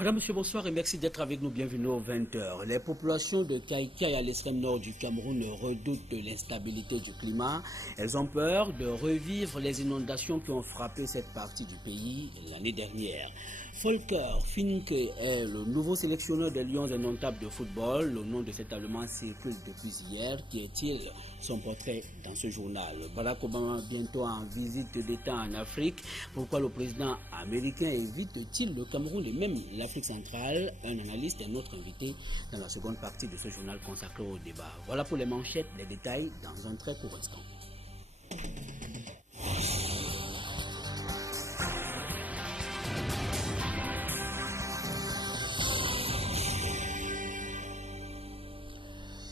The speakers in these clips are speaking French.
Madame, monsieur, bonsoir et merci d'être avec nous. Bienvenue aux 20h. Les populations de Kaïkaï à l'extrême nord du Cameroun redoutent l'instabilité du climat. Elles ont peur de revivre les inondations qui ont frappé cette partie du pays l'année dernière. Volker Finke est le nouveau sélectionneur des Lions indomptables de football. Le nom de cet Allemand circule depuis hier. Qui est-il? Son portrait dans ce journal. Barack Obama bientôt en visite d'État en Afrique. Pourquoi le président américain évite-t-il le Cameroun et même l'Afrique centrale? Un analyste et notre invité dans la seconde partie de ce journal consacré au débat. Voilà pour les manchettes, les détails dans un très court instant.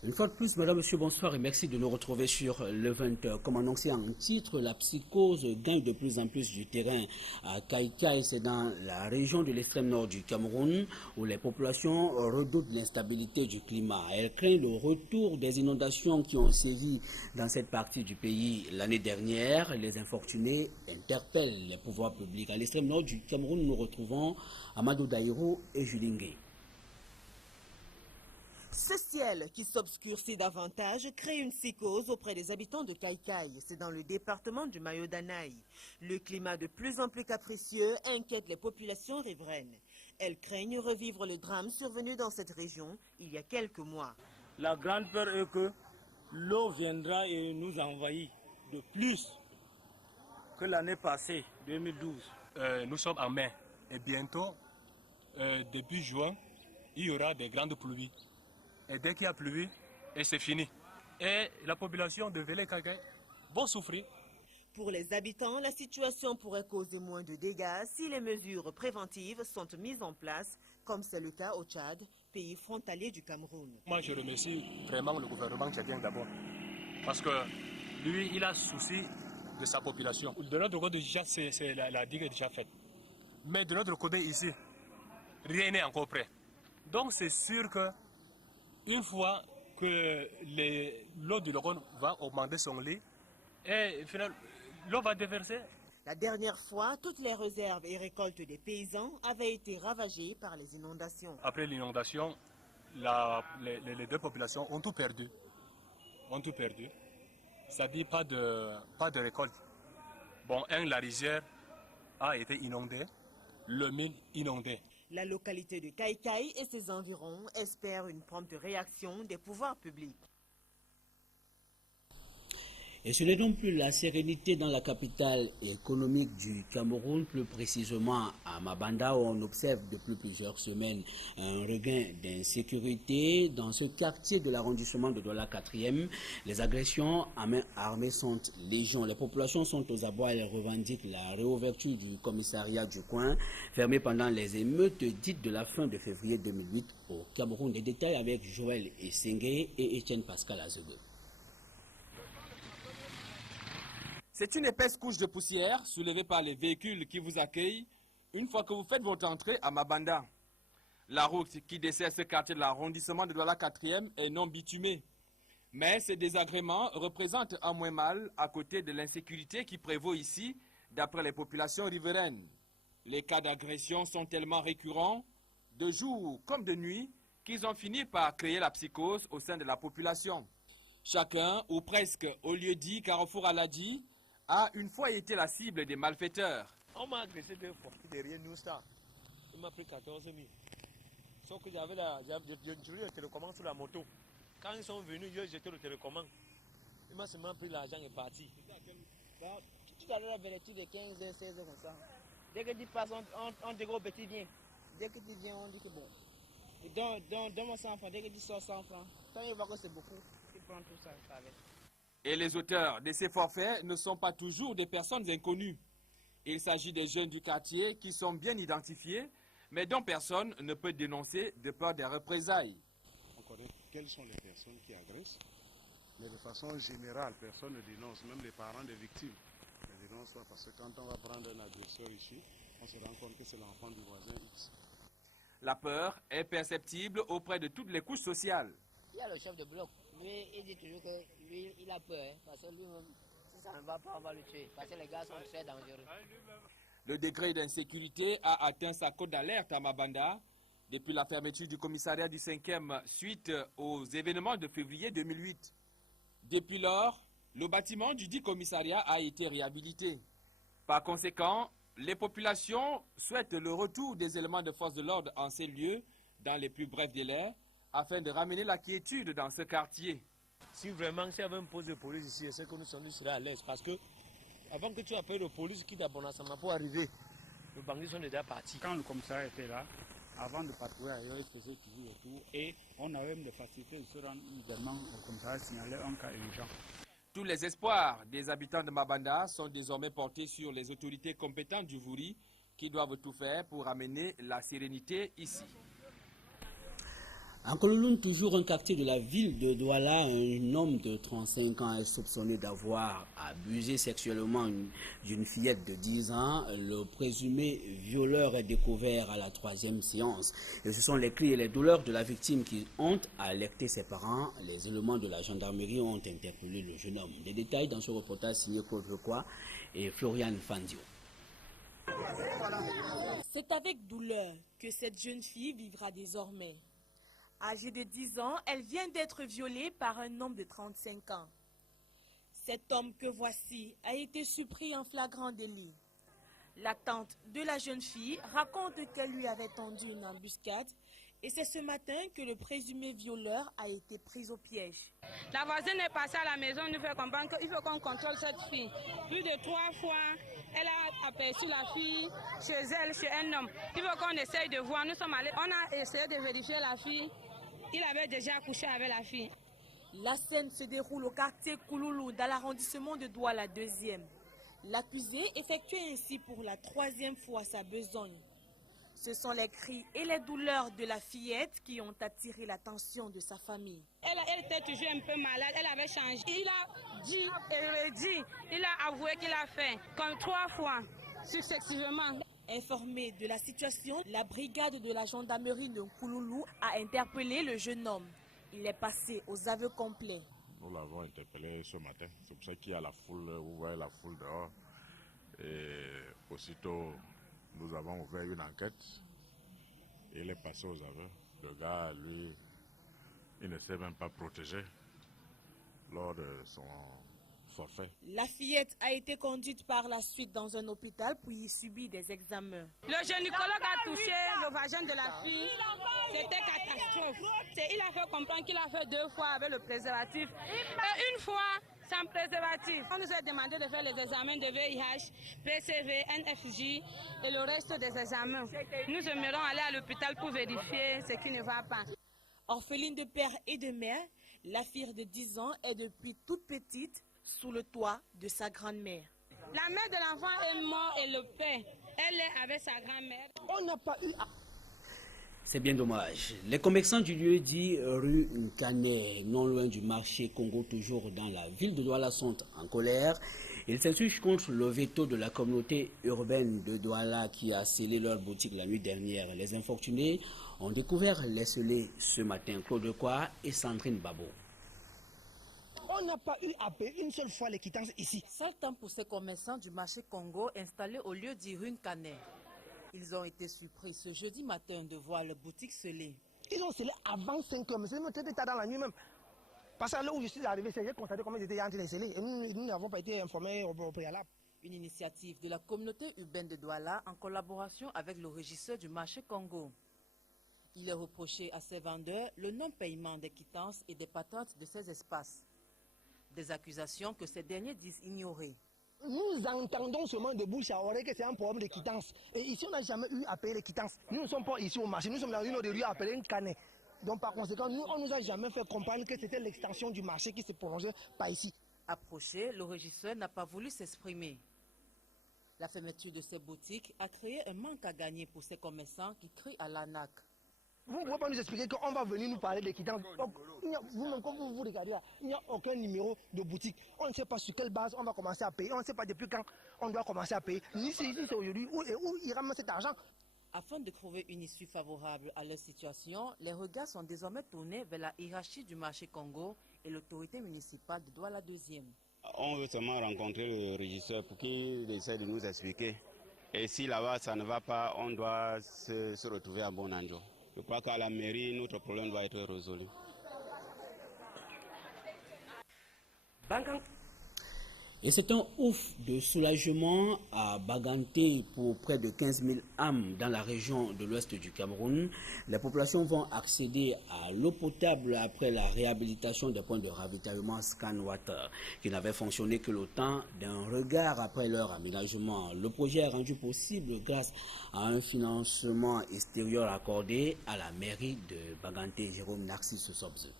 Une fois de plus, madame, monsieur, bonsoir et merci de nous retrouver sur le 20h. Comme annoncé en titre, la psychose gagne de plus en plus du terrain à Kaïkaï. C'est dans la région de l'extrême nord du Cameroun où les populations redoutent l'instabilité du climat. Elles craignent le retour des inondations qui ont sévi dans cette partie du pays l'année dernière. Les infortunés interpellent les pouvoirs publics. À l'extrême nord du Cameroun, nous retrouvons Amadou Daïrou et Julingue. Ce ciel qui s'obscurcit davantage crée une psychose auprès des habitants de Kaïkaï. C'est dans le département du Mayo-Danaï. Le climat de plus en plus capricieux inquiète les populations riveraines. Elles craignent revivre le drame survenu dans cette région il y a quelques mois. La grande peur est que l'eau viendra et nous envahit de plus que l'année passée, 2012. Nous sommes en mai et bientôt, début juin, il y aura des grandes pluies. Et dès qu'il y a plu, et c'est fini. Et la population de Vélé-Kaïkaï vont souffrir. Pour les habitants, la situation pourrait causer moins de dégâts si les mesures préventives sont mises en place, comme c'est le cas au Tchad, pays frontalier du Cameroun. Moi, je remercie vraiment le gouvernement tchadien d'abord. Parce que lui, il a souci de sa population. De notre côté, déjà, la digue est déjà faite. Mais de notre côté ici, rien n'est encore prêt. Donc c'est sûr que une fois que l'eau du Rhône va augmenter son lit, et finalement, l'eau va déverser. La dernière fois, toutes les réserves et récoltes des paysans avaient été ravagées par les inondations. Après l'inondation, les deux populations ont tout perdu. C'est-à-dire pas de récolte. Bon, la rizière a été inondée, le mine inondé. La localité de Kaïkaï et ses environs espèrent une prompte réaction des pouvoirs publics. Et ce n'est donc plus la sérénité dans la capitale économique du Cameroun, plus précisément à Mabanda, où on observe depuis plusieurs semaines un regain d'insécurité. Dans ce quartier de l'arrondissement de Douala 4e, les agressions à main armée sont légion. Les populations sont aux abois et revendiquent la réouverture du commissariat du coin, fermé pendant les émeutes dites de la fin de février 2008 au Cameroun. Des détails avec Joël Essengue et Étienne Pascal Azebe. C'est une épaisse couche de poussière soulevée par les véhicules qui vous accueillent une fois que vous faites votre entrée à Mabanda. La route qui dessert ce quartier de l'arrondissement de Douala 4e est non bitumée. Mais ces désagréments représentent un moins mal à côté de l'insécurité qui prévaut ici, d'après les populations riveraines. Les cas d'agression sont tellement récurrents, de jour comme de nuit, qu'ils ont fini par créer la psychose au sein de la population. Chacun, ou presque, au lieu dit Carrefour Aladi, a une fois été la cible des malfaiteurs. On m'a agressé 2 fois. Derrière nous, ça. Il m'a pris 14 000. Sauf que j'avais le télécommande sur la moto. Quand ils sont venus, j'ai jeté le télécommande. Il m'a seulement pris l'argent et est parti. Tout à l'heure, vers les de 15h, 16h comme ça. Dès que tu passes, on te dit au petit viens. Dès que tu viens, on dit que bon. Donne-moi 100 francs. Dès que tu sors 100 francs, quand il voit que c'est beaucoup, tu prends tout ça avec. Et les auteurs de ces forfaits ne sont pas toujours des personnes inconnues. Il s'agit des jeunes du quartier qui sont bien identifiés, mais dont personne ne peut dénoncer de peur des représailles. On connaît quelles sont les personnes qui agressent, mais de façon générale, personne ne dénonce, même les parents des victimes ne dénoncent pas, parce que quand on va prendre un agresseur ici, on se rend compte que c'est l'enfant du voisin X. La peur est perceptible auprès de toutes les couches sociales. Il y a le chef de bloc. Lui, il dit toujours que lui, il a peur, parce que lui-même, si ça ne va pas, on va le tuer, parce que les gars sont très dangereux. Le degré d'insécurité a atteint sa cote d'alerte à Mabanda, depuis la fermeture du commissariat du 5e suite aux événements de février 2008. Depuis lors, le bâtiment du dit commissariat a été réhabilité. Par conséquent, les populations souhaitent le retour des éléments de force de l'ordre en ces lieux dans les plus brefs délais afin de ramener la quiétude dans ce quartier. Si vraiment s'il y avait un poste de police ici, c'est que nous serions à l'aise parce que avant que tu appelles la police qui d'Abonasama pour arriver, les bandits sont déjà partis. Quand le commissariat était là, avant de patrouiller ailleurs, il faisait toujours le tour et on avait même des facilités de se rendre immédiatement au commissariat signaler un cas urgent. Tous les espoirs des habitants de Mabanda sont désormais portés sur les autorités compétentes du Vouri qui doivent tout faire pour amener la sérénité ici. En Koulouloune, toujours un quartier de la ville de Douala, un homme de 35 ans est soupçonné d'avoir abusé sexuellement d'une fillette de 10 ans. Le présumé violeur est découvert à la 3e séance. Et ce sont les cris et les douleurs de la victime qui ont alerté ses parents. Les éléments de la gendarmerie ont interpellé le jeune homme. Des détails dans ce reportage signé Claude Lecoy et Florian Fandio. C'est avec douleur que cette jeune fille vivra désormais. Âgée de 10 ans, elle vient d'être violée par un homme de 35 ans. Cet homme que voici a été surpris en flagrant délit. La tante de la jeune fille raconte qu'elle lui avait tendu une embuscade et c'est ce matin que le présumé violeur a été pris au piège. La voisine est passée à la maison, nous fait comprendre qu'il faut qu'on contrôle cette fille. Plus de 3 fois, elle a aperçu la fille chez elle, chez un homme. Il faut qu'on essaye de voir. Nous sommes allés, on a essayé de vérifier la fille. Il avait déjà couché avec la fille. La scène se déroule au quartier Kouloulou, dans l'arrondissement de Douala 2e. L'accusé effectuait ainsi pour la 3e fois sa besogne. Ce sont les cris et les douleurs de la fillette qui ont attiré l'attention de sa famille. Elle était toujours un peu malade, elle avait changé. Il a dit et redit, il a avoué qu'il a fait comme 3 fois, successivement. Informé de la situation, la brigade de la gendarmerie de Kouloulou a interpellé le jeune homme. Il est passé aux aveux complets. Nous l'avons interpellé ce matin. C'est pour ça qu'il y a la foule, vous voyez la foule dehors. Et aussitôt, nous avons ouvert une enquête. Il est passé aux aveux. Le gars, lui, il ne s'est même pas protégé lors de son forfait. La fillette a été conduite par la suite dans un hôpital puis y subit des examens. Le gynécologue a touché le vagin de la fille. C'était catastrophe. Il a fait comprendre qu'il a fait 2 fois avec le préservatif et une fois sans préservatif. On nous a demandé de faire les examens de VIH, PCV, NFJ et le reste des examens. Nous aimerons aller à l'hôpital pour vérifier ce qui ne va pas. Orpheline de père et de mère, la fille de 10 ans est depuis toute petite sous le toit de sa grand-mère. La mère de l'enfant est morte et le père, elle est avec sa grand-mère. On n'a pas eu... C'est bien dommage. Les commerçants du lieu dit rue Nkané, non loin du marché Congo, toujours dans la ville de Douala, sont en colère. Ils s'insurgent contre le veto de la communauté urbaine de Douala qui a scellé leur boutique la nuit dernière. Les infortunés ont découvert les scellés ce matin. Claude Lecoy et Sandrine Babo. On n'a pas eu à payer une seule fois les quittances ici. Seul temps pour ces commerçants du marché Congo installés au lieu dit rue Nkané. Ils ont été surpris ce jeudi matin de voir leur boutique scellée. Ils ont scellé avant 5 heures, mais c'est même très tard dans la nuit même. Parce que là où je suis arrivé, j'ai constaté comment ils étaient en train de sceller. Et nous n'avons pas été informés au préalable. Une initiative de la communauté urbaine de Douala en collaboration avec le régisseur du marché Congo. Il est reproché à ces vendeurs le non-paiement des quittances et des patentes de ces espaces. Des accusations que ces derniers disent ignorer. Nous entendons seulement de bouche à oreille que c'est un problème de quittance. Et ici, on n'a jamais eu à payer les quittances. Nous ne sommes pas ici au marché, nous sommes dans une autre rue appelée Nkané. Donc par conséquent, nous, on ne nous a jamais fait comprendre que c'était l'extension du marché qui se prolongeait par ici. Approché, le régisseur n'a pas voulu s'exprimer. La fermeture de ces boutiques a créé un manque à gagner pour ces commerçants qui crient à l'ANAC. Vous ne pouvez pas nous expliquer qu'on va venir nous parler des quittances. Vous-même, comme vous regardez là, il n'y a aucun numéro de boutique. On ne sait pas sur quelle base on va commencer à payer. On ne sait pas depuis quand on doit commencer à payer. Ni si c'est aujourd'hui, où il ramasse cet argent. Afin de trouver une issue favorable à leur situation, les regards sont désormais tournés vers la hiérarchie du marché Congo et l'autorité municipale de Douala 2e. On veut seulement rencontrer le régisseur pour qu'il essaie de nous expliquer. Et si là-bas ça ne va pas, on doit se retrouver à bon endroit. Je crois qu'à la mairie, notre problème doit être résolu. Et c'est un ouf de soulagement à Baganté pour près de 15 000 âmes dans la région de l'ouest du Cameroun. Les populations vont accéder à l'eau potable après la réhabilitation des points de ravitaillement ScanWater qui n'avaient fonctionné que le temps d'un regard après leur aménagement. Le projet est rendu possible grâce à un financement extérieur accordé à la mairie de Baganté. Jérôme Narcisse Sobze.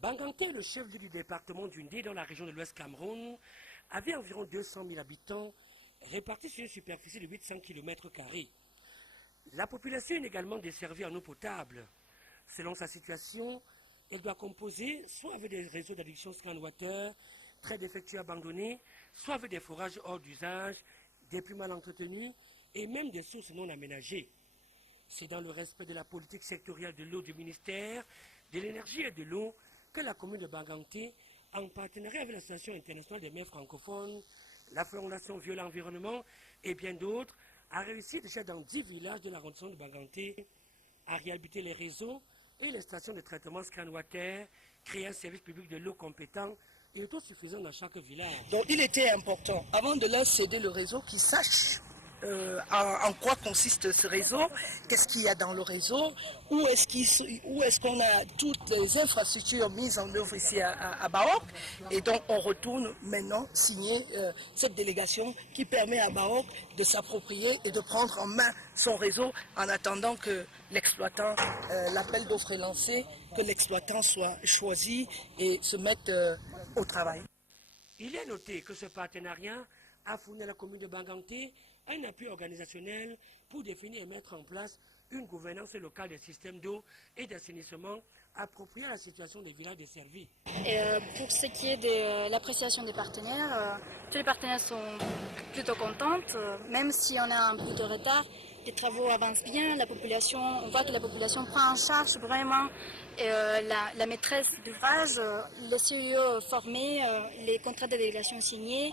Baganté, le chef-lieu du département du Ndé dans la région de l'Ouest Cameroun, avait environ 200 000 habitants répartis sur une superficie de 800 km². La population est également desservie en eau potable. Selon sa situation, elle doit composer soit avec des réseaux d'adduction ScanWater très défectueux abandonnés, soit avec des forages hors d'usage, des plus mal entretenus et même des sources non aménagées. C'est dans le respect de la politique sectorielle de l'eau du ministère de l'énergie et de l'eau que la commune de Baganté, en partenariat avec l'Association internationale des maires francophones, la Fondation Vieux l'Environnement et bien d'autres, a réussi déjà dans 10 villages de l'arrondissement de Baganté à réhabiliter les réseaux et les stations de traitement ScanWater, créer un service public de l'eau compétent et autosuffisant dans chaque village. Donc il était important, avant de leur céder le réseau, qu'ils sachent en quoi consiste ce réseau, qu'est-ce qu'il y a dans le réseau, où est-ce qu'on a toutes les infrastructures mises en œuvre ici à Baok. Et donc on retourne maintenant signer cette délégation qui permet à Baok de s'approprier et de prendre en main son réseau en attendant que l'exploitant, l'appel d'offres est lancé, que l'exploitant soit choisi et se mette au travail. Il est noté que ce partenariat a fourni à la commune de Baganté un appui organisationnel pour définir et mettre en place une gouvernance locale des systèmes d'eau et d'assainissement appropriée à la situation des villages desservis. Et pour ce qui est de l'appréciation des partenaires, tous les partenaires sont plutôt contents, même si on a un peu de retard. Les travaux avancent bien, on voit que la population prend en charge vraiment la maîtresse d'ouvrage, les CIE formés, les contrats de délégation signés.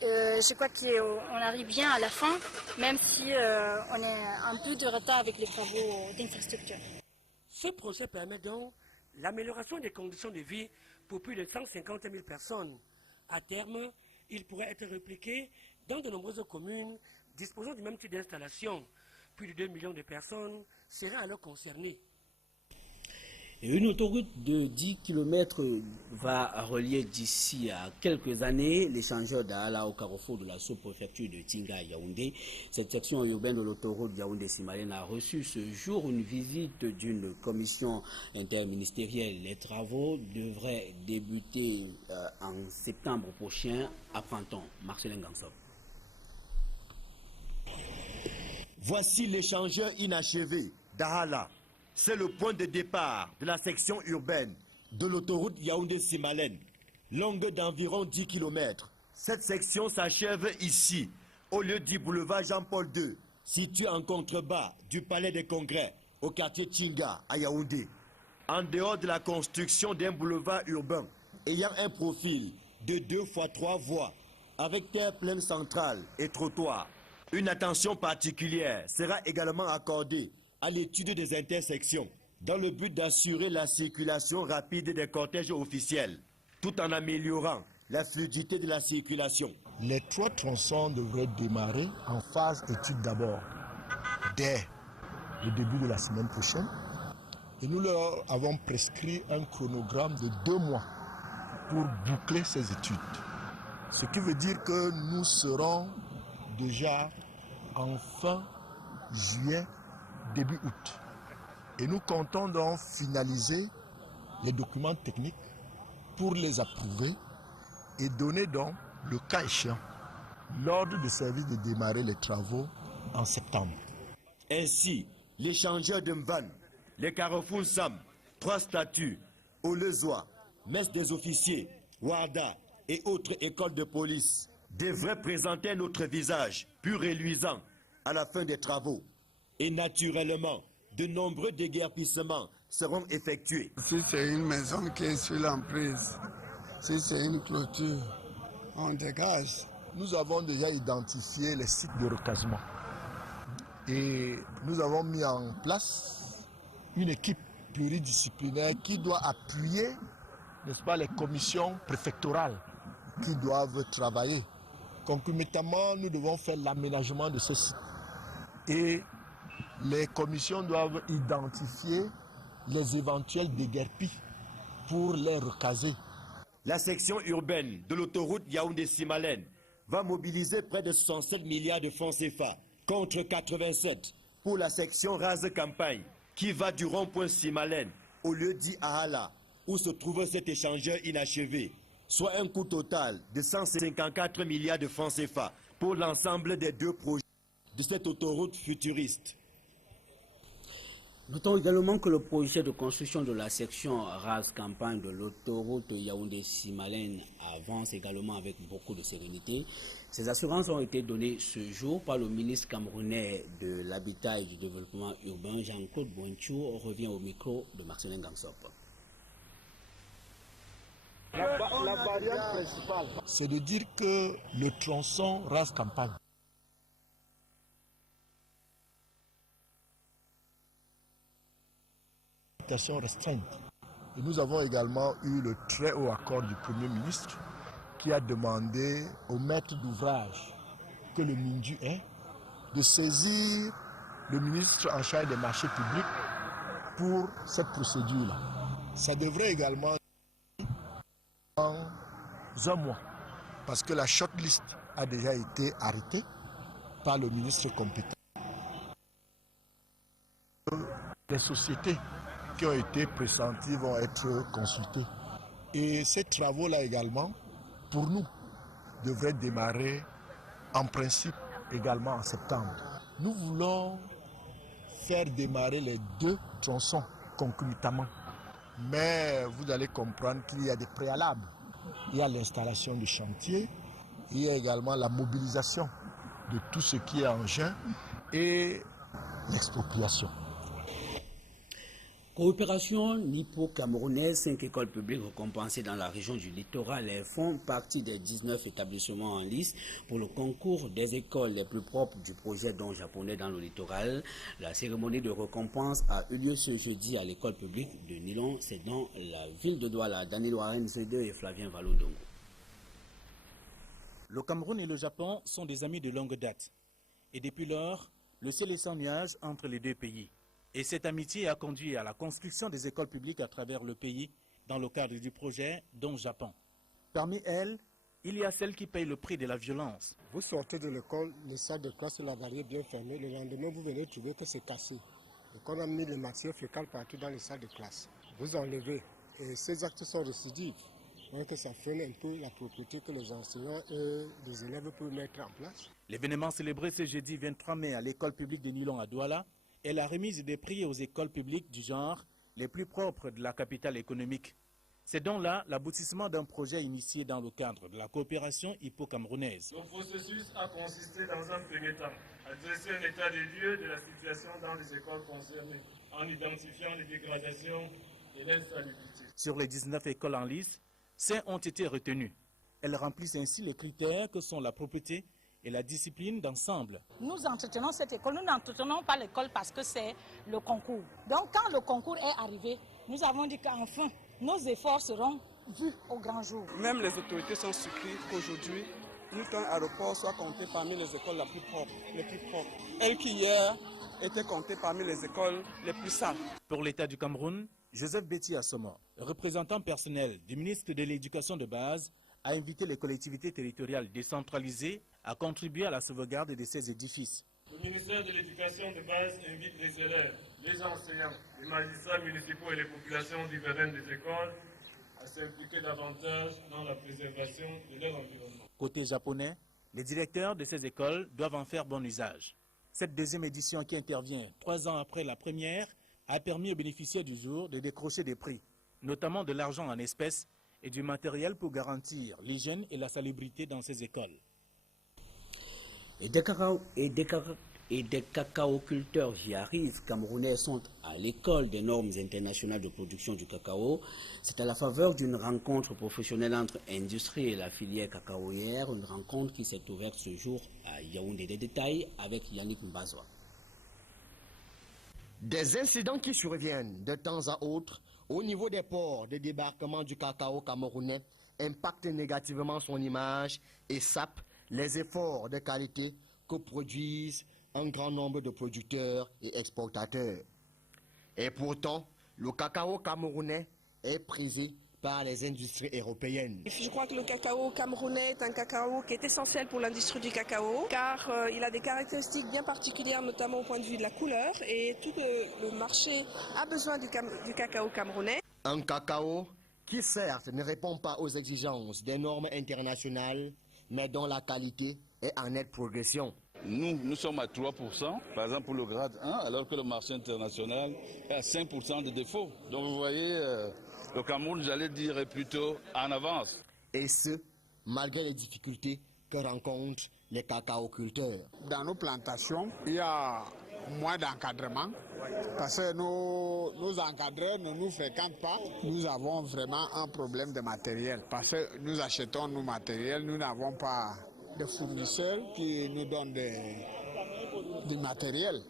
Je crois qu'on arrive bien à la fin, même si on est un peu de retard avec les travaux d'infrastructure. Ce projet permet donc l'amélioration des conditions de vie pour plus de 150 000 personnes. À terme, il pourrait être répliqué dans de nombreuses communes disposant du même type d'installation. Plus de 2 millions de personnes seraient alors concernées. Une autoroute de 10 km va relier d'ici à quelques années l'échangeur d'Ala au carrefour de la sous-préfecture de Tinga à Yaoundé. Cette section urbaine de l'autoroute Yaoundé-Simalène a reçu ce jour une visite d'une commission interministérielle. Les travaux devraient débuter en septembre prochain à Panton. Marcelin Gansop. Voici l'échangeur inachevé d'Ahala. C'est le point de départ de la section urbaine de l'autoroute Yaoundé-Simalène, longue d'environ 10 km. Cette section s'achève ici, au lieu du boulevard Jean-Paul II, situé en contrebas du palais des congrès, au quartier Tinga, à Yaoundé. En dehors de la construction d'un boulevard urbain ayant un profil de 2 x 3 voies, avec terre pleine centrale et trottoir, une attention particulière sera également accordée à l'étude des intersections, dans le but d'assurer la circulation rapide des cortèges officiels, tout en améliorant la fluidité de la circulation. Les 3 tronçons devraient démarrer en phase étude d'abord, dès le début de la semaine prochaine. Et nous leur avons prescrit un chronogramme de 2 mois pour boucler ces études. Ce qui veut dire que nous serons déjà en fin juillet, début août. Et nous comptons donc finaliser les documents techniques pour les approuver et donner donc, le cas échéant, l'ordre de service de démarrer les travaux en septembre. Ainsi, l'échangeur de Mvan, les carrefours Sam, 3 statues, Olezoa, messe des officiers, Warda et autres écoles de police devraient présenter notre visage pur et luisant à la fin des travaux. Et naturellement, de nombreux déguerpissements seront effectués. Si c'est une maison qui est sur l'emprise, si c'est une clôture, on dégage. Nous avons déjà identifié les sites de recasement. Et nous avons mis en place une équipe pluridisciplinaire qui doit appuyer, n'est-ce pas, les commissions préfectorales qui doivent travailler. Concomitamment, nous devons faire l'aménagement de ces sites. Et les commissions doivent identifier les éventuels déguerpis pour les recaser. La section urbaine de l'autoroute Yaoundé-Simalène va mobiliser près de 67 milliards de francs CFA contre 87 pour la section rase campagne qui va du rond-point Simalène au lieu dit Ahala où se trouve cet échangeur inachevé, soit un coût total de 154 milliards de francs CFA pour l'ensemble des deux projets de cette autoroute futuriste. Notons également que le projet de construction de la section Ras-Campagne de l'autoroute Yaoundé-Simalène avance également avec beaucoup de sérénité. Ces assurances ont été données ce jour par le ministre camerounais de l'Habitat et du Développement urbain, Jean-Claude Boinchou. On revient au micro de Marcelin Gangsop. La variante principale, c'est de dire que le tronçon Ras-Campagne restreinte. Et nous avons également eu le très haut accord du Premier ministre qui a demandé au maître d'ouvrage que le MINDU est de saisir le ministre en charge des marchés publics pour cette procédure-là. Ça devrait également dans un mois parce que la shortlist a déjà été arrêtée par le ministre compétent. Les sociétés qui ont été pressentis vont être consultés. Et ces travaux-là également, pour nous, devraient démarrer en principe également en septembre. Nous voulons faire démarrer les deux tronçons concomitamment. Mais vous allez comprendre qu'il y a des préalables. Il y a l'installation du chantier, il y a également la mobilisation de tout ce qui est engin et l'expropriation. Coopération nippo-camerounaise, 5 écoles publiques récompensées dans la région du littoral et font partie des 19 établissements en lice pour le concours des écoles les plus propres du projet don japonais dans le littoral. La cérémonie de récompense a eu lieu ce jeudi à l'école publique de Nilon, c'est dans la ville de Douala. Daniel Warren Z2 et Flavien Valodongo. Le Cameroun et le Japon sont des amis de longue date. Et depuis lors, le ciel est sans nuages entre les deux pays. Et cette amitié a conduit à la construction des écoles publiques à travers le pays dans le cadre du projet Don Japon. Parmi elles, il y a celles qui payent le prix de la violence. Vous sortez de l'école, les salles de classe et la barrière bien fermée. Le lendemain, vous venez trouver que c'est cassé. Et qu'on a mis les matières fécales partout dans les salles de classe. Vous enlevez. Et ces actes sont récidifs. Donc ça freine un peu la propriété que les enseignants et les élèves peuvent mettre en place. L'événement célébré ce jeudi 23 mai à l'école publique de Nilon à Douala est la remise des prix aux écoles publiques du genre les plus propres de la capitale économique. C'est donc là l'aboutissement d'un projet initié dans le cadre de la coopération hippo-camerounaise. Le processus a consisté dans un premier temps à dresser un état des lieux de la situation dans les écoles concernées, en identifiant les dégradations et l'insalubrité. Sur les 19 écoles en lice, 5 ont été retenues. Elles remplissent ainsi les critères que sont la propreté et la discipline d'ensemble. Nous entretenons cette école, nous n'entretenons pas l'école parce que c'est le concours. Donc quand le concours est arrivé, nous avons dit qu'enfin, nos efforts seront vus au grand jour. Même les autorités sont surprises qu'aujourd'hui, Newton Aéroport soit compté parmi les écoles les plus propres. Elle qui hier était comptée parmi les écoles les plus sales. Pour l'État du Cameroun, Joseph Betty Assomo, représentant personnel du ministre de l'Éducation de base, a invité les collectivités territoriales décentralisées à contribuer à la sauvegarde de ces édifices. Le ministère de l'Éducation de base invite les élèves, les enseignants, les magistrats municipaux et les populations riveraines des écoles à s'impliquer davantage dans la préservation de leur environnement. Côté japonais, les directeurs de ces écoles doivent en faire bon usage. Cette deuxième édition qui intervient 3 ans après la première a permis aux bénéficiaires du jour de décrocher des prix, notamment de l'argent en espèces et du matériel pour garantir l'hygiène et la salubrité dans ces écoles. Et des cacaoculteurs j'y arrivent, camerounais sont à l'école des normes internationales de production du cacao. C'est à la faveur d'une rencontre professionnelle entre industrie et la filière cacaoyère, une rencontre qui s'est ouverte ce jour à Yaoundé. Des détails avec Yannick Mbazoua. Des incidents qui surviennent de temps à autre au niveau des ports de débarquement du cacao camerounais impactent négativement son image et sapent les efforts de qualité que produisent un grand nombre de producteurs et exportateurs. Et pourtant, le cacao camerounais est prisé par les industries européennes. Je crois que le cacao camerounais est un cacao qui est essentiel pour l'industrie du cacao, car il a des caractéristiques bien particulières, notamment au point de vue de la couleur, et tout le marché a besoin du cacao camerounais. Un cacao qui certes ne répond pas aux exigences des normes internationales, mais dont la qualité est en nette progression. Nous sommes à 3%, par exemple pour le grade 1, alors que le marché international est à 5% de défaut. Donc vous voyez, le Cameroun, j'allais dire, est plutôt en avance. Et ce, malgré les difficultés que rencontrent les cacaoculteurs. Dans nos plantations, il y a moins d'encadrement, parce que nos encadreurs ne nous fréquentent pas. Nous avons vraiment un problème de matériel, parce que nous achetons nos matériels, nous n'avons pas de fournisseurs qui nous donnent du matériel.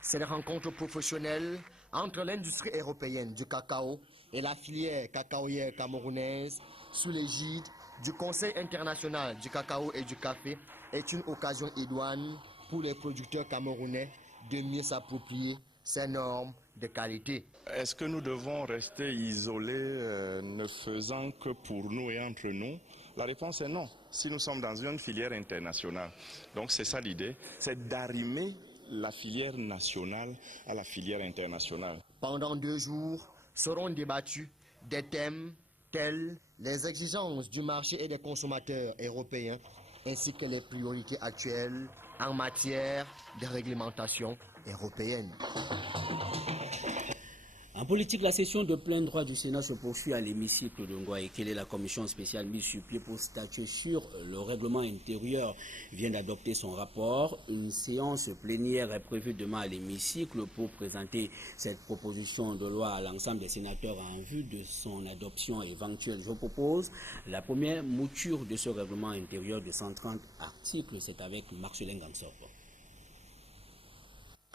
Cette rencontre professionnelle entre l'industrie européenne du cacao et la filière cacaoyère camerounaise sous l'égide du Conseil international du cacao et du café est une occasion idoine pour les producteurs camerounais de mieux s'approprier ces normes de qualité. Est-ce que nous devons rester isolés, ne faisant que pour nous et entre nous? La réponse est non. Si nous sommes dans une filière internationale, donc c'est ça l'idée, c'est d'arrimer la filière nationale à la filière internationale. Pendant 2 jours seront débattus des thèmes tels les exigences du marché et des consommateurs européens, ainsi que les priorités actuelles en matière de réglementation européenne. En politique, la session de plein droit du Sénat se poursuit à l'hémicycle de Ngoaekele. La commission spéciale mise sur pied pour statuer sur le règlement intérieur vient d'adopter son rapport. Une séance plénière est prévue demain à l'hémicycle pour présenter cette proposition de loi à l'ensemble des sénateurs en vue de son adoption éventuelle. Je propose la première mouture de ce règlement intérieur de 130 articles. C'est avec Marcelin Gansop.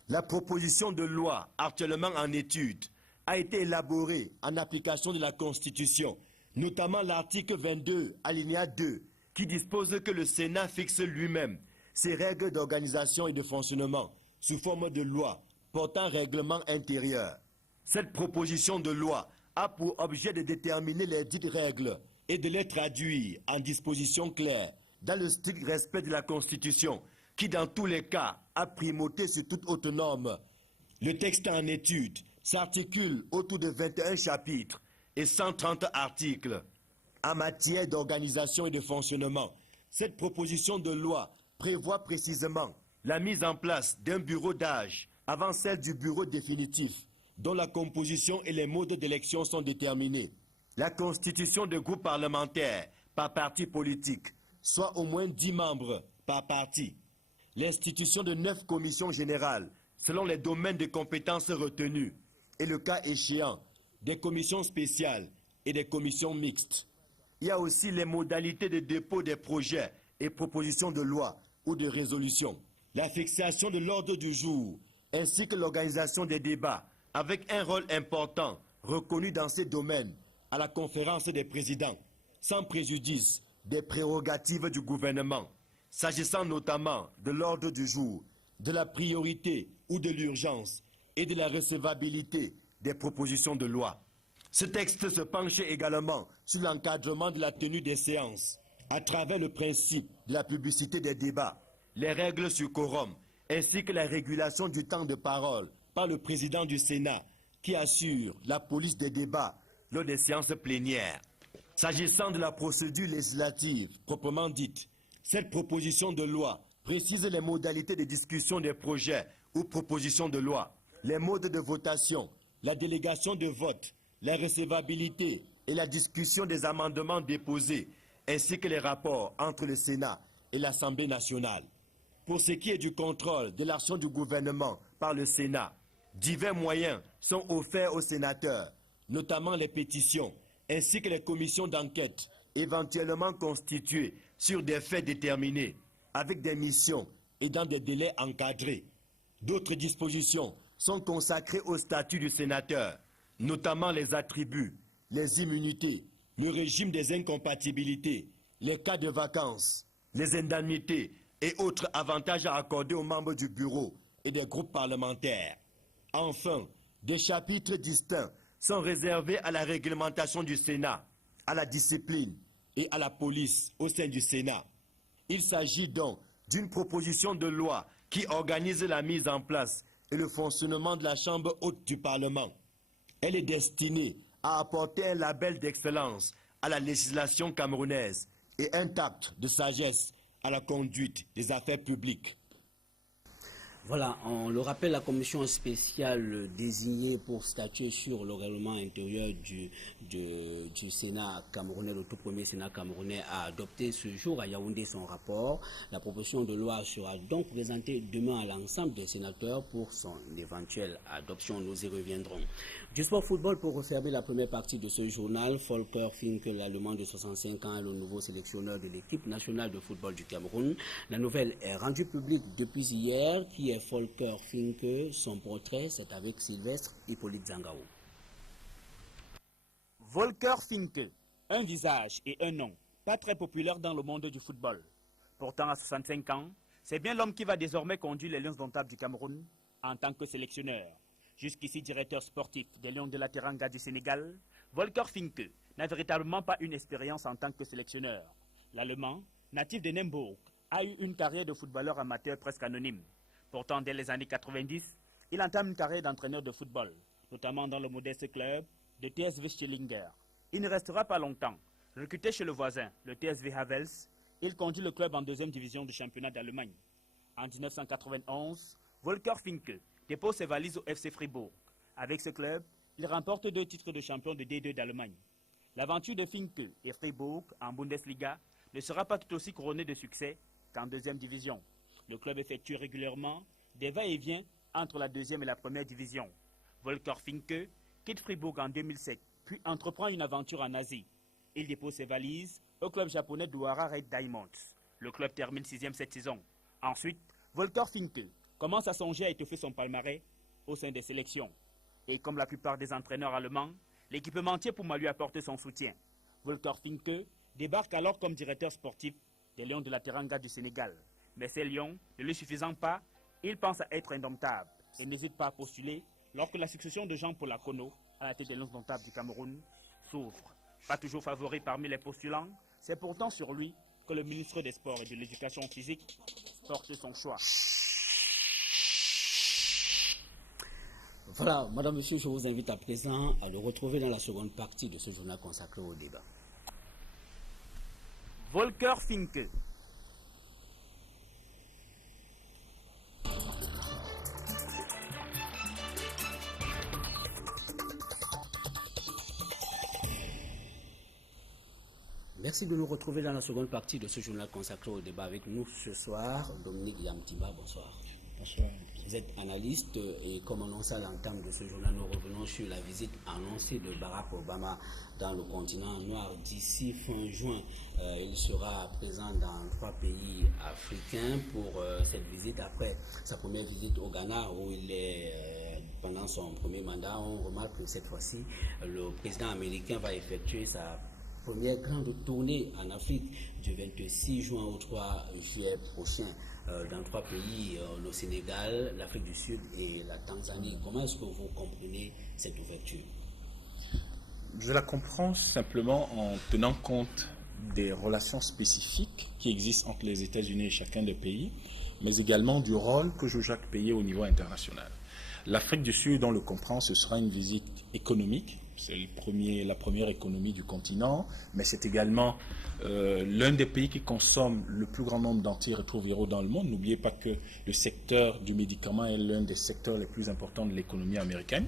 La proposition de loi actuellement en étude a été élaborée en application de la Constitution, notamment l'article 22, alinéa 2, qui dispose que le Sénat fixe lui-même ses règles d'organisation et de fonctionnement sous forme de loi portant règlement intérieur. Cette proposition de loi a pour objet de déterminer les dites règles et de les traduire en dispositions claires dans le strict respect de la Constitution, qui dans tous les cas a primauté sur toute autre norme. Le texte en étude s'articule autour de 21 chapitres et 130 articles. En matière d'organisation et de fonctionnement, cette proposition de loi prévoit précisément la mise en place d'un bureau d'âge avant celle du bureau définitif, dont la composition et les modes d'élection sont déterminés. La constitution de groupes parlementaires par parti politique, soit au moins 10 membres par parti. L'institution de 9 commissions générales, selon les domaines de compétences retenus, et le cas échéant, des commissions spéciales et des commissions mixtes. Il y a aussi les modalités de dépôt des projets et propositions de loi ou de résolution. La fixation de l'ordre du jour, ainsi que l'organisation des débats, avec un rôle important reconnu dans ces domaines à la conférence des présidents, sans préjudice des prérogatives du gouvernement, s'agissant notamment de l'ordre du jour, de la priorité ou de l'urgence et de la recevabilité des propositions de loi. Ce texte se penche également sur l'encadrement de la tenue des séances, à travers le principe de la publicité des débats, les règles sur quorum, ainsi que la régulation du temps de parole par le président du Sénat, qui assure la police des débats lors des séances plénières. S'agissant de la procédure législative proprement dite, cette proposition de loi précise les modalités de discussion des projets ou propositions de loi, les modes de votation, la délégation de vote, la recevabilité et la discussion des amendements déposés, ainsi que les rapports entre le Sénat et l'Assemblée nationale. Pour ce qui est du contrôle de l'action du gouvernement par le Sénat, divers moyens sont offerts aux sénateurs, notamment les pétitions, ainsi que les commissions d'enquête, éventuellement constituées sur des faits déterminés, avec des missions et dans des délais encadrés. D'autres dispositions sont consacrés au statut du sénateur, notamment les attributs, les immunités, le régime des incompatibilités, les cas de vacances, les indemnités et autres avantages à accorder aux membres du bureau et des groupes parlementaires. Enfin, des chapitres distincts sont réservés à la réglementation du Sénat, à la discipline et à la police au sein du Sénat. Il s'agit donc d'une proposition de loi qui organise la mise en place et le fonctionnement de la Chambre haute du Parlement. Elle est destinée à apporter un label d'excellence à la législation camerounaise et un tact de sagesse à la conduite des affaires publiques. Voilà, on le rappelle, la commission spéciale désignée pour statuer sur le règlement intérieur du Sénat camerounais, le tout premier Sénat camerounais, a adopté ce jour à Yaoundé son rapport. La proposition de loi sera donc présentée demain à l'ensemble des sénateurs pour son éventuelle adoption. Nous y reviendrons. Du sport football, pour refermer la première partie de ce journal, Volker Finke, l'Allemand de 65 ans, est le nouveau sélectionneur de l'équipe nationale de football du Cameroun. La nouvelle est rendue publique depuis hier. Qui est Volker Finke? Son portrait, c'est avec Sylvestre Hippolyte Zangao. Volker Finke, un visage et un nom, pas très populaire dans le monde du football. Pourtant, à 65 ans, c'est bien l'homme qui va désormais conduire les Lions indomptables du Cameroun en tant que sélectionneur. Jusqu'ici directeur sportif des Lions de la Teranga du Sénégal, Volker Finke n'a véritablement pas une expérience en tant que sélectionneur. L'Allemand, natif de Nembourg, a eu une carrière de footballeur amateur presque anonyme. Pourtant, dès les années 90, il entame une carrière d'entraîneur de football, notamment dans le modeste club de TSV Schillinger. Il ne restera pas longtemps. Recruté chez le voisin, le TSV Havels, il conduit le club en deuxième division du championnat d'Allemagne. En 1991, Volker Finke dépose ses valises au FC Fribourg. Avec ce club, il remporte 2 titres de champion de D2 d'Allemagne. L'aventure de Finke et Fribourg en Bundesliga ne sera pas tout aussi couronnée de succès qu'en deuxième division. Le club effectue régulièrement des va-et-vient entre la deuxième et la première division. Volker Finke quitte Fribourg en 2007, puis entreprend une aventure en Asie. Il dépose ses valises au club japonais Douara Red Diamonds. Le club termine 6e cette saison. Ensuite, Volker Finke commence à songer à étoffer son palmarès au sein des sélections. Et comme la plupart des entraîneurs allemands, l'équipementier Puma lui apporte son soutien. Volker Finke débarque alors comme directeur sportif des Lions de la Teranga du Sénégal. Mais ces Lions, ne lui suffisant pas, il pense à être indomptable et n'hésite pas à postuler lorsque la succession de Jean-Paul Akono à la tête des Lions indomptables du Cameroun s'ouvre. Pas toujours favori parmi les postulants, c'est pourtant sur lui que le ministre des Sports et de l'Éducation physique porte son choix. Voilà, madame, monsieur, je vous invite à présent à le retrouver dans la seconde partie de ce journal consacré au débat. Volker Finke. Merci de nous retrouver dans la seconde partie de ce journal consacré au débat. Avec nous ce soir, Dominique Yamtimba, bonsoir. Bonsoir. Vous êtes analyste et comme annoncé à l'entame de ce journal, nous revenons sur la visite annoncée de Barack Obama dans le continent noir d'ici fin juin. Il sera présent dans 3 pays africains pour cette visite. Après sa première visite au Ghana où il est pendant son premier mandat, on remarque que cette fois-ci, le président américain va effectuer sa première grande tournée en Afrique du 26 juin au 3 juillet prochain dans 3 pays, le Sénégal, l'Afrique du Sud et la Tanzanie. Comment est-ce que vous comprenez cette ouverture? Je la comprends simplement en tenant compte des relations spécifiques qui existent entre les États-Unis et chacun des pays, mais également du rôle que joue chaque pays au niveau international. L'Afrique du Sud, on le comprend, ce sera une visite économique. C'est la première économie du continent, mais c'est également l'un des pays qui consomme le plus grand nombre d'antirétroviraux dans le monde. N'oubliez pas que le secteur du médicament est l'un des secteurs les plus importants de l'économie américaine.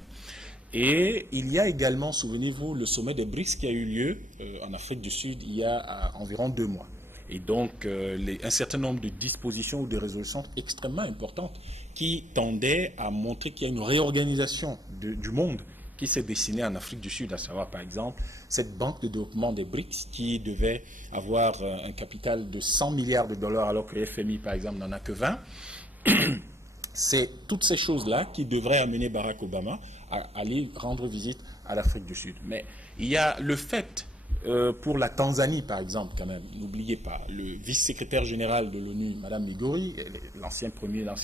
Et il y a également, souvenez-vous, le sommet des BRICS qui a eu lieu en Afrique du Sud il y a environ 2 mois. Et donc, un certain nombre de dispositions ou de résolutions extrêmement importantes qui tendaient à montrer qu'il y a une réorganisation du monde qui s'est dessinée en Afrique du Sud, à savoir par exemple cette banque de développement des BRICS qui devait avoir un capital de 100 milliards de dollars alors que le FMI par exemple n'en a que 20. C'est toutes ces choses-là qui devraient amener Barack Obama à aller rendre visite à l'Afrique du Sud. Mais il y a le fait, pour la Tanzanie par exemple, quand même, n'oubliez pas, le vice-secrétaire général de l'ONU, Mme Migori, l'ancien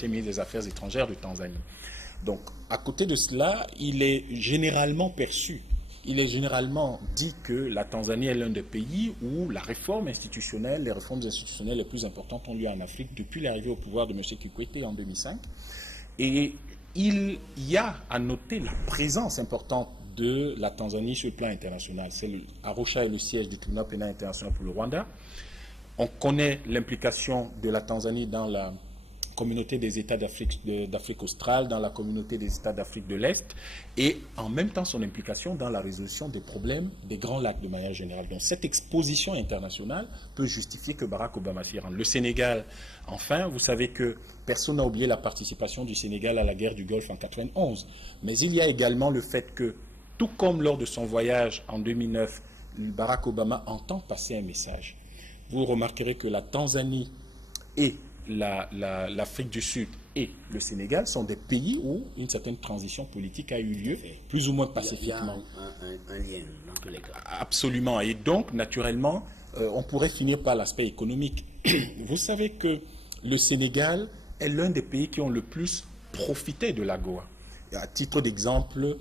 ministre des Affaires étrangères de Tanzanie. Donc, à côté de cela, il est généralement perçu, il est généralement dit que la Tanzanie est l'un des pays où la réforme institutionnelle, les réformes institutionnelles les plus importantes ont lieu en Afrique depuis l'arrivée au pouvoir de M. Kikwete en 2005. Et il y a à noter la présence importante de la Tanzanie sur le plan international. Arusha est le siège du tribunal pénal international pour le Rwanda. On connaît l'implication de la Tanzanie dans la communauté des États d'Afrique australe, dans la communauté des États d'Afrique de l'Est, et en même temps son implication dans la résolution des problèmes des Grands Lacs de manière générale. Donc cette exposition internationale peut justifier que Barack Obama s'y rende. Le Sénégal, enfin, vous savez que personne n'a oublié la participation du Sénégal à la guerre du Golfe en 1991, mais il y a également le fait que, tout comme lors de son voyage en 2009, Barack Obama entend passer un message. Vous remarquerez que la Tanzanie et l'Afrique du Sud et le Sénégal sont des pays où une certaine transition politique a eu lieu, plus ou moins pacifiquement. Il y a un lien dans tous les cas. Absolument. Et donc, naturellement, on pourrait finir par l'aspect économique. Vous savez que le Sénégal est l'un des pays qui ont le plus profité de l'AGOA. À titre d'exemple,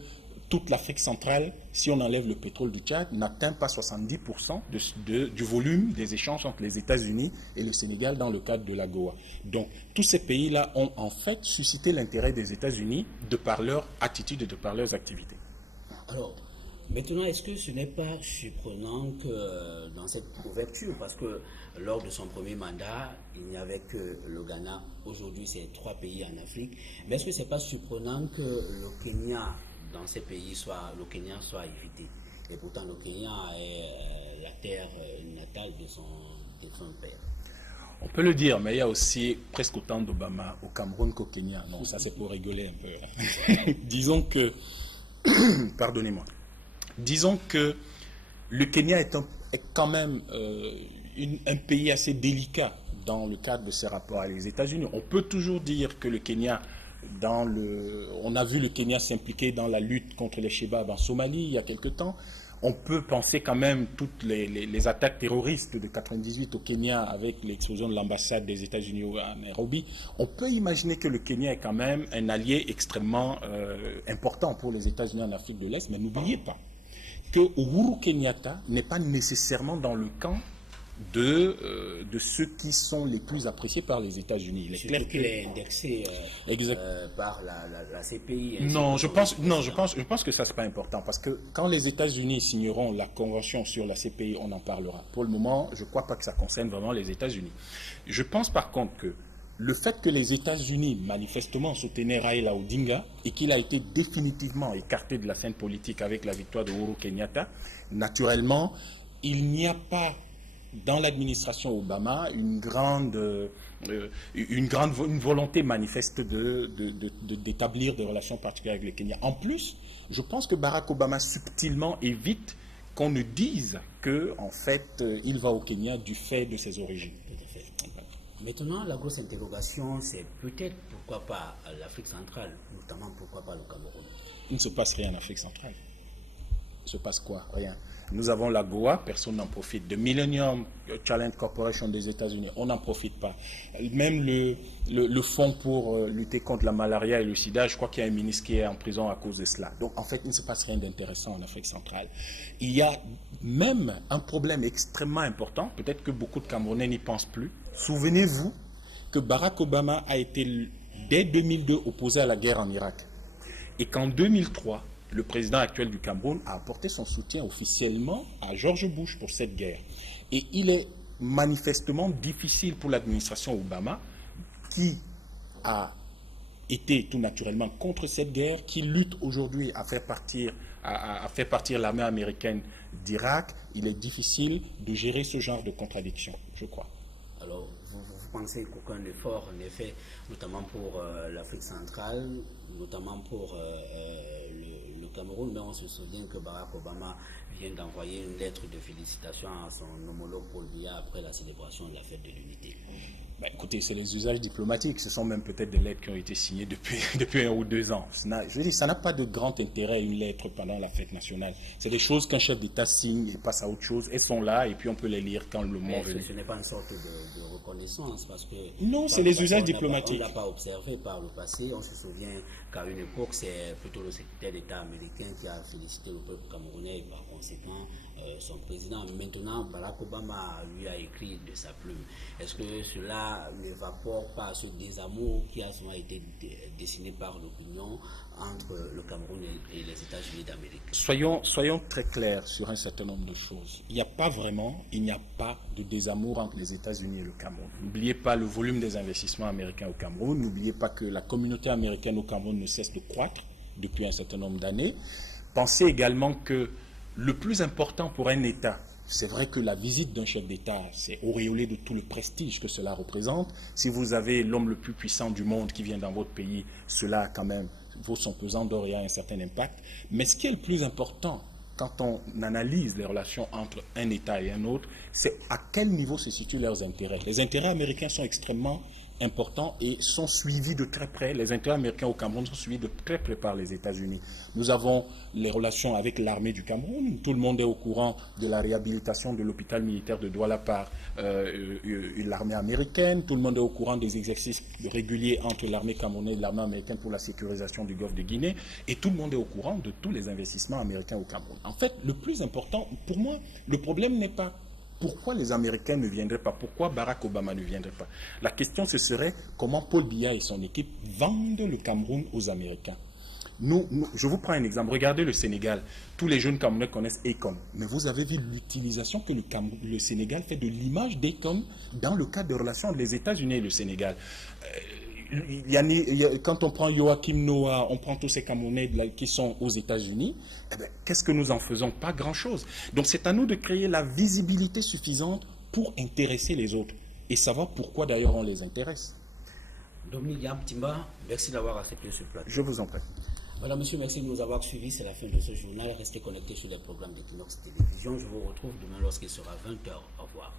toute l'Afrique centrale, si on enlève le pétrole du Tchad, n'atteint pas 70% du volume des échanges entre les États-Unis et le Sénégal dans le cadre de l'AGOA. Donc, tous ces pays-là ont en fait suscité l'intérêt des États-Unis de par leur attitude et de par leurs activités. Alors, maintenant, est-ce que ce n'est pas surprenant que dans cette ouverture, parce que lors de son premier mandat, il n'y avait que le Ghana, aujourd'hui c'est 3 pays en Afrique, mais est-ce que ce n'est pas surprenant que le Kenya, dans ces pays, le Kenya soit évité? Et pourtant, le Kenya est la terre natale de son défunt père. On peut le dire, mais il y a aussi presque autant d'Obama au Cameroun qu'au Kenya. Non, ça c'est pour rigoler un peu. Disons que, pardonnez-moi, disons que le Kenya est quand même un pays assez délicat dans le cadre de ses rapports avec les États-Unis. On peut toujours dire que le Kenya, on a vu le Kenya s'impliquer dans la lutte contre les Shebabs en Somalie il y a quelque temps. On peut penser quand même toutes les attaques terroristes de 1998 au Kenya avec l'explosion de l'ambassade des États-Unis à Nairobi. On peut imaginer que le Kenya est quand même un allié extrêmement important pour les États-Unis en Afrique de l'Est. Mais n'oubliez pas que Uhuru Kenyatta n'est pas nécessairement dans le camp de ceux qui sont les plus appréciés par les États-Unis. Il est clair qu'il est indexé par la CPI. Non, je pense que ça c'est pas important, parce que quand les États-Unis signeront la convention sur la CPI, on en parlera. Pour le moment, je ne crois pas que ça concerne vraiment les États-Unis. Je pense par contre que le fait que les États-Unis manifestement soutenaient Raila Odinga et qu'il a été définitivement écarté de la scène politique avec la victoire de Uhuru Kenyatta, naturellement, il n'y a pas dans l'administration Obama une volonté manifeste d'établir des relations particulières avec le Kenya. En plus, je pense que Barack Obama subtilement évite qu'on ne dise qu'en fait, il va au Kenya du fait de ses origines. Tout à fait. Maintenant, la grosse interrogation, c'est peut-être pourquoi pas l'Afrique centrale, notamment pourquoi pas le Cameroun. Il ne se passe rien en Afrique centrale. Il se passe quoi? Rien. Nous avons la GOA, personne n'en profite. De Millennium Challenge Corporation des États-Unis, on n'en profite pas. Même le fonds pour lutter contre la malaria et le sida, je crois qu'il y a un ministre qui est en prison à cause de cela. Donc en fait, il ne se passe rien d'intéressant en Afrique centrale. Il y a même un problème extrêmement important, peut-être que beaucoup de Camerounais n'y pensent plus. Souvenez-vous que Barack Obama a été, dès 2002, opposé à la guerre en Irak. Et qu'en 2003, le président actuel du Cameroun a apporté son soutien officiellement à George Bush pour cette guerre. Et il est manifestement difficile pour l'administration Obama, qui a été tout naturellement contre cette guerre, qui lutte aujourd'hui à faire partir l'armée américaine d'Irak. Il est difficile de gérer ce genre de contradiction, je crois. Alors, vous pensez qu'aucun effort n'est fait, notamment pour l'Afrique centrale, notamment pour le Cameroun, mais on se souvient que Barack Obama vient d'envoyer une lettre de félicitations à son homologue Paul Biya après la célébration de la fête de l'unité. Ben, écoutez, c'est les usages diplomatiques. Ce sont même peut-être des lettres qui ont été signées depuis 1 ou 2 ans. Je veux dire, ça n'a pas de grand intérêt, une lettre pendant la fête nationale. C'est des choses qu'un chef d'État signe et passe à autre chose. Elles sont là et puis on peut les lire quand le moment venu. Ce n'est pas une sorte de reconnaissance parce que... Non, c'est les usages diplomatiques. On ne l'a pas observé par le passé. On se souvient qu'à une époque, c'est plutôt le secrétaire d'État américain qui a félicité le peuple camerounais et par conséquent son président. Maintenant, Barack Obama lui a écrit de sa plume. Est-ce que cela n'évapore pas ce désamour qui a souvent été dessiné par l'opinion entre le Cameroun et les États-Unis d'Amérique? Soyons très clairs sur un certain nombre de choses. Il n'y a pas de désamour entre les États-Unis et le Cameroun. N'oubliez pas le volume des investissements américains au Cameroun. N'oubliez pas que la communauté américaine au Cameroun ne cesse de croître depuis un certain nombre d'années. Pensez également que le plus important pour un État, c'est vrai que la visite d'un chef d'État, c'est auréolé de tout le prestige que cela représente. Si vous avez l'homme le plus puissant du monde qui vient dans votre pays, cela quand même vaut son pesant d'or et a un certain impact. Mais ce qui est le plus important quand on analyse les relations entre un État et un autre, c'est à quel niveau se situent leurs intérêts. Les intérêts américains sont extrêmement importants et sont suivis de très près. Les intérêts américains au Cameroun sont suivis de très près par les États-Unis. Nous avons les relations avec l'armée du Cameroun. Tout le monde est au courant de la réhabilitation de l'hôpital militaire de Douala par l'armée américaine. Tout le monde est au courant des exercices réguliers entre l'armée camerounaise et l'armée américaine pour la sécurisation du golfe de Guinée. Et tout le monde est au courant de tous les investissements américains au Cameroun. En fait, le plus important, pour moi, le problème n'est pas pourquoi les Américains ne viendraient pas, pourquoi Barack Obama ne viendrait pas. La question, ce serait comment Paul Biya et son équipe vendent le Cameroun aux Américains. Je vous prends un exemple. Regardez le Sénégal. Tous les jeunes Camerounais connaissent Akon. Mais vous avez vu l'utilisation que le Sénégal fait de l'image d'Akon dans le cadre des relations entre les États-Unis et le Sénégal. Quand on prend Joachim Noah, on prend tous ces Camerounais qui sont aux États-Unis, qu'est-ce que nous en faisons? Pas grand-chose. Donc c'est à nous de créer la visibilité suffisante pour intéresser les autres et savoir pourquoi d'ailleurs on les intéresse. Dominique Yamtimba, merci d'avoir accepté ce plateau. Je vous en prie. Voilà, monsieur, merci de nous avoir suivis. C'est la fin de ce journal. Restez connectés sur les programmes d'Equinox Télévision. Je vous retrouve demain lorsqu'il sera 20h. Au revoir.